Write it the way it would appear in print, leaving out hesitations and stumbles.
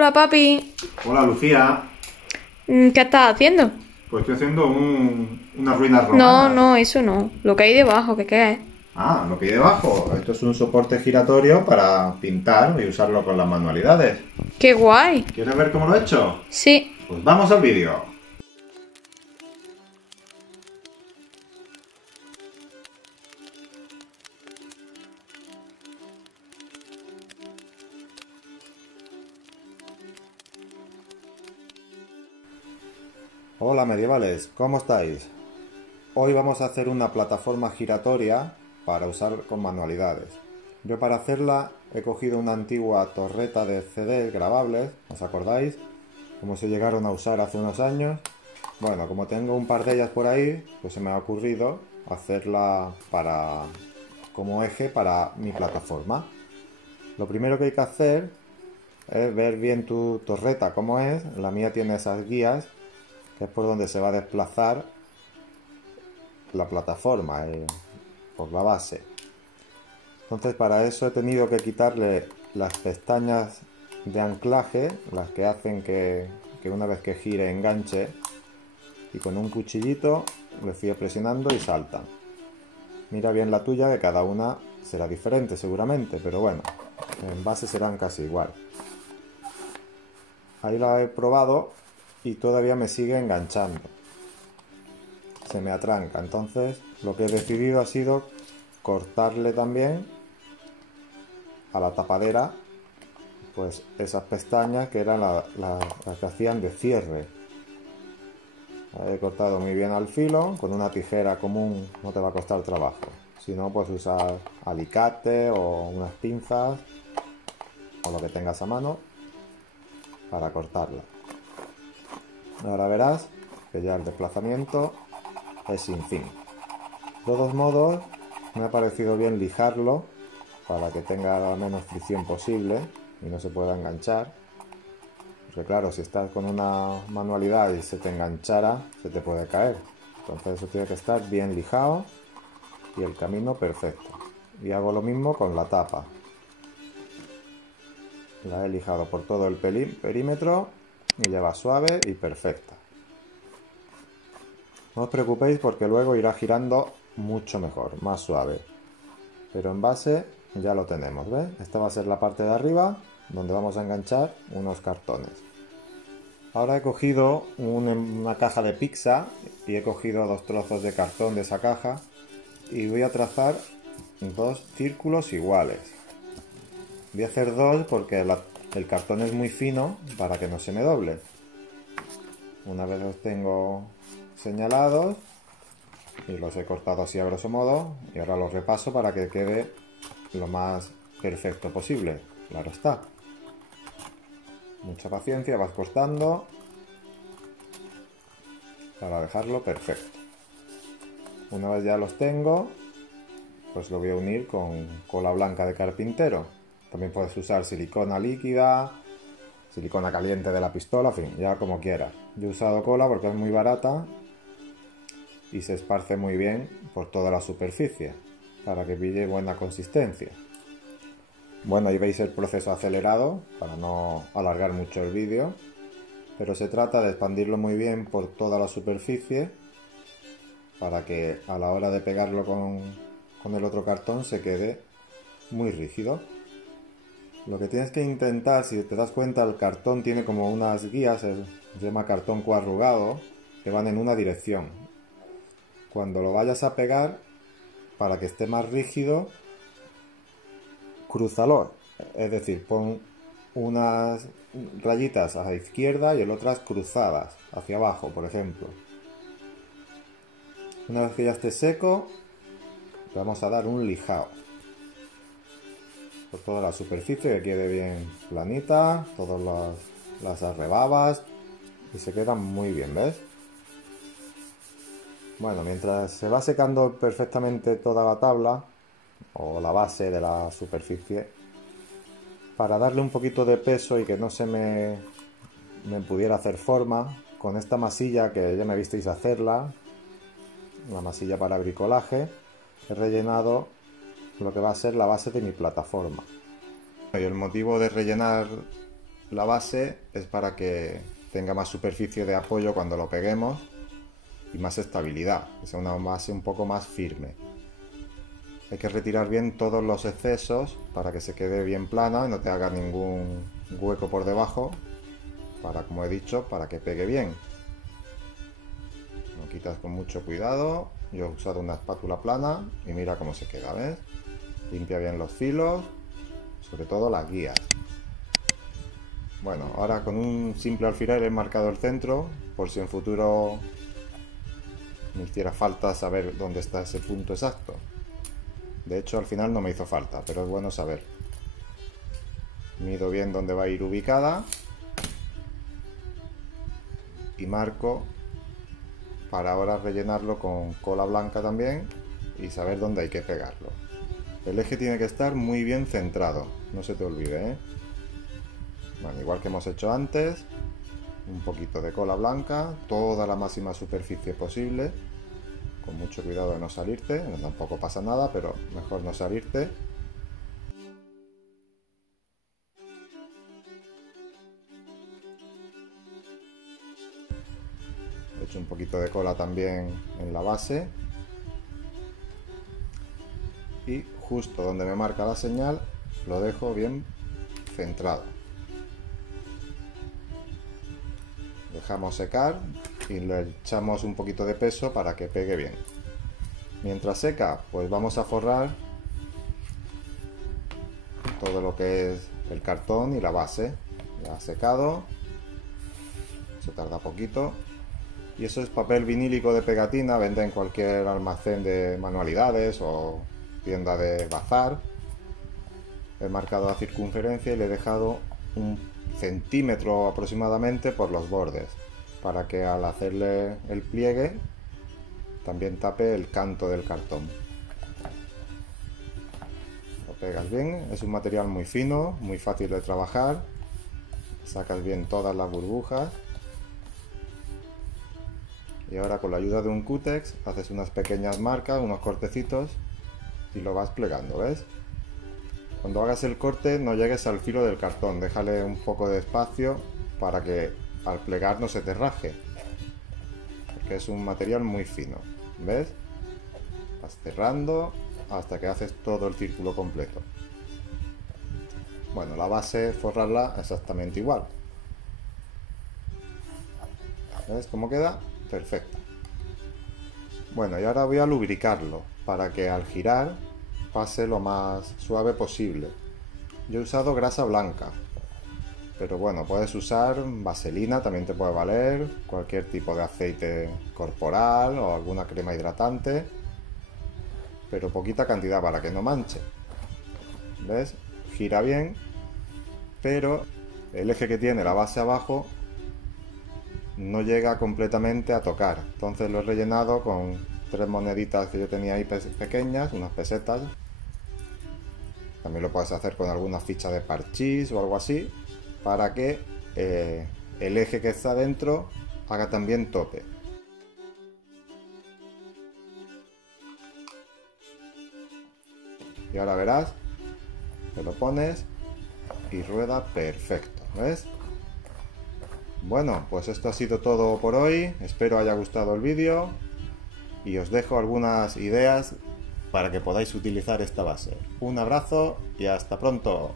Hola, papi. Hola, Lucía. ¿Qué estás haciendo? Pues estoy haciendo unas ruinas No, romanas. no, eso no. Lo que hay debajo, ¿qué es? Ah, lo que hay debajo. Esto es un soporte giratorio para pintar y usarlo con las manualidades. ¡Qué guay! ¿Quieres ver cómo lo he hecho? Sí. Pues vamos al vídeo. Hola medievales, ¿cómo estáis? Hoy vamos a hacer una plataforma giratoria para usar con manualidades. Yo para hacerla he cogido una antigua torreta de CD grabables, ¿os acordáis? Como se llegaron a usar hace unos años. Bueno, como tengo un par de ellas por ahí, pues se me ha ocurrido hacerla como eje para mi plataforma. Lo primero que hay que hacer es ver bien tu torreta cómo es. La mía tiene esas guías, que es por donde se va a desplazar la plataforma, por la base. Entonces para eso he tenido que quitarle las pestañas de anclaje, las que hacen que una vez que gire enganche, y con un cuchillito le fui presionando y saltan. Mira bien la tuya, que cada una será diferente seguramente, pero bueno, en base serán casi igual. Ahí la he probado y todavía me sigue enganchando. Se me atranca, entonces lo que he decidido ha sido cortarle también a la tapadera pues esas pestañas que eran las que hacían de cierre. He cortado muy bien al filo, con una tijera común no te va a costar trabajo. Si no, pues usar alicate o unas pinzas o lo que tengas a mano para cortarla. Ahora verás que ya el desplazamiento es sin fin. De todos modos, me ha parecido bien lijarlo para que tenga la menos fricción posible y no se pueda enganchar. Porque claro, si estás con una manualidad y se te enganchara, se te puede caer. Entonces eso tiene que estar bien lijado y el camino perfecto. Y hago lo mismo con la tapa. La he lijado por todo el perímetro y ya va suave y perfecta. No os preocupéis porque luego irá girando mucho mejor, más suave. Pero en base ya lo tenemos, ¿ves? Esta va a ser la parte de arriba donde vamos a enganchar unos cartones. Ahora he cogido una caja de pizza y he cogido 2 trozos de cartón de esa caja y voy a trazar 2 círculos iguales. Voy a hacer 2 porque el cartón es muy fino para que no se me doble. Una vez los tengo señalados y los he cortado así a grosso modo, y ahora los repaso para que quede lo más perfecto posible. Claro está. Mucha paciencia, vas cortando para dejarlo perfecto. Una vez ya los tengo, pues lo voy a unir con cola blanca de carpintero. También puedes usar silicona líquida, silicona caliente de la pistola, en fin, ya como quieras. Yo he usado cola porque es muy barata y se esparce muy bien por toda la superficie para que pille buena consistencia. Bueno, ahí veis el proceso acelerado para no alargar mucho el vídeo, pero se trata de expandirlo muy bien por toda la superficie para que a la hora de pegarlo con el otro cartón se quede muy rígido. Lo que tienes que intentar, si te das cuenta, el cartón tiene como unas guías, se llama cartón coarrugado, que van en una dirección. Cuando lo vayas a pegar, para que esté más rígido, crúzalo, es decir, pon unas rayitas a la izquierda y el otras cruzadas hacia abajo, por ejemplo. Una vez que ya esté seco, le vamos a dar un lijado por toda la superficie, que quede bien planita, todas las arrebabas, y se quedan muy bien, ¿ves? Bueno, mientras se va secando perfectamente toda la tabla o la base de la superficie, para darle un poquito de peso y que no se me pudiera hacer forma, con esta masilla que ya me visteis hacerla, una masilla para bricolaje, he rellenado lo que va a ser la base de mi plataforma. Y el motivo de rellenar la base es para que tenga más superficie de apoyo cuando lo peguemos y más estabilidad, que sea una base un poco más firme. Hay que retirar bien todos los excesos para que se quede bien plana y no te haga ningún hueco por debajo, para, como he dicho, para que pegue bien. Lo quitas con mucho cuidado. Yo he usado una espátula plana y mira cómo se queda, ¿ves? Limpia bien los filos, sobre todo las guías. Bueno, ahora con un simple alfiler he marcado el centro, por si en futuro me hiciera falta saber dónde está ese punto exacto. De hecho, al final no me hizo falta, pero es bueno saber. Mido bien dónde va a ir ubicada y marco para ahora rellenarlo con cola blanca también y saber dónde hay que pegarlo. El eje tiene que estar muy bien centrado, no se te olvide, ¿eh? Bueno, igual que hemos hecho antes, un poquito de cola blanca, toda la máxima superficie posible, con mucho cuidado de no salirte, tampoco pasa nada, pero mejor no salirte. He hecho un poquito de cola también en la base y justo donde me marca la señal lo dejo bien centrado. Dejamos secar y le echamos un poquito de peso para que pegue bien. Mientras seca, pues vamos a forrar todo lo que es el cartón y la base. Ya ha secado, se tarda poquito. Y eso es papel vinílico de pegatina, vende en cualquier almacén de manualidades o tienda de bazar. He marcado la circunferencia y le he dejado un centímetro aproximadamente por los bordes, para que al hacerle el pliegue también tape el canto del cartón. Lo pegas bien, es un material muy fino, muy fácil de trabajar, sacas bien todas las burbujas. Y ahora con la ayuda de un cútex haces unas pequeñas marcas, unos cortecitos y lo vas plegando, ¿ves? Cuando hagas el corte no llegues al filo del cartón, déjale un poco de espacio para que al plegar no se te raje, porque es un material muy fino, ¿ves? Vas cerrando hasta que haces todo el círculo completo. Bueno, la base forrarla exactamente igual. ¿Ves cómo queda? Perfecto. Bueno, y ahora voy a lubricarlo para que al girar pase lo más suave posible. Yo he usado grasa blanca, pero bueno, puedes usar vaselina, también te puede valer, cualquier tipo de aceite corporal o alguna crema hidratante, pero poquita cantidad para que no manche. ¿Ves? Gira bien, pero el eje que tiene la base abajo no llega completamente a tocar, entonces lo he rellenado con 3 moneditas que yo tenía ahí pequeñas, unas pesetas. También lo puedes hacer con alguna ficha de parchís o algo así, para que el eje que está dentro haga también tope. Y ahora verás, te lo pones y rueda perfecto, ¿ves? Bueno, pues esto ha sido todo por hoy, espero haya gustado el vídeo y os dejo algunas ideas para que podáis utilizar esta base. Un abrazo y hasta pronto.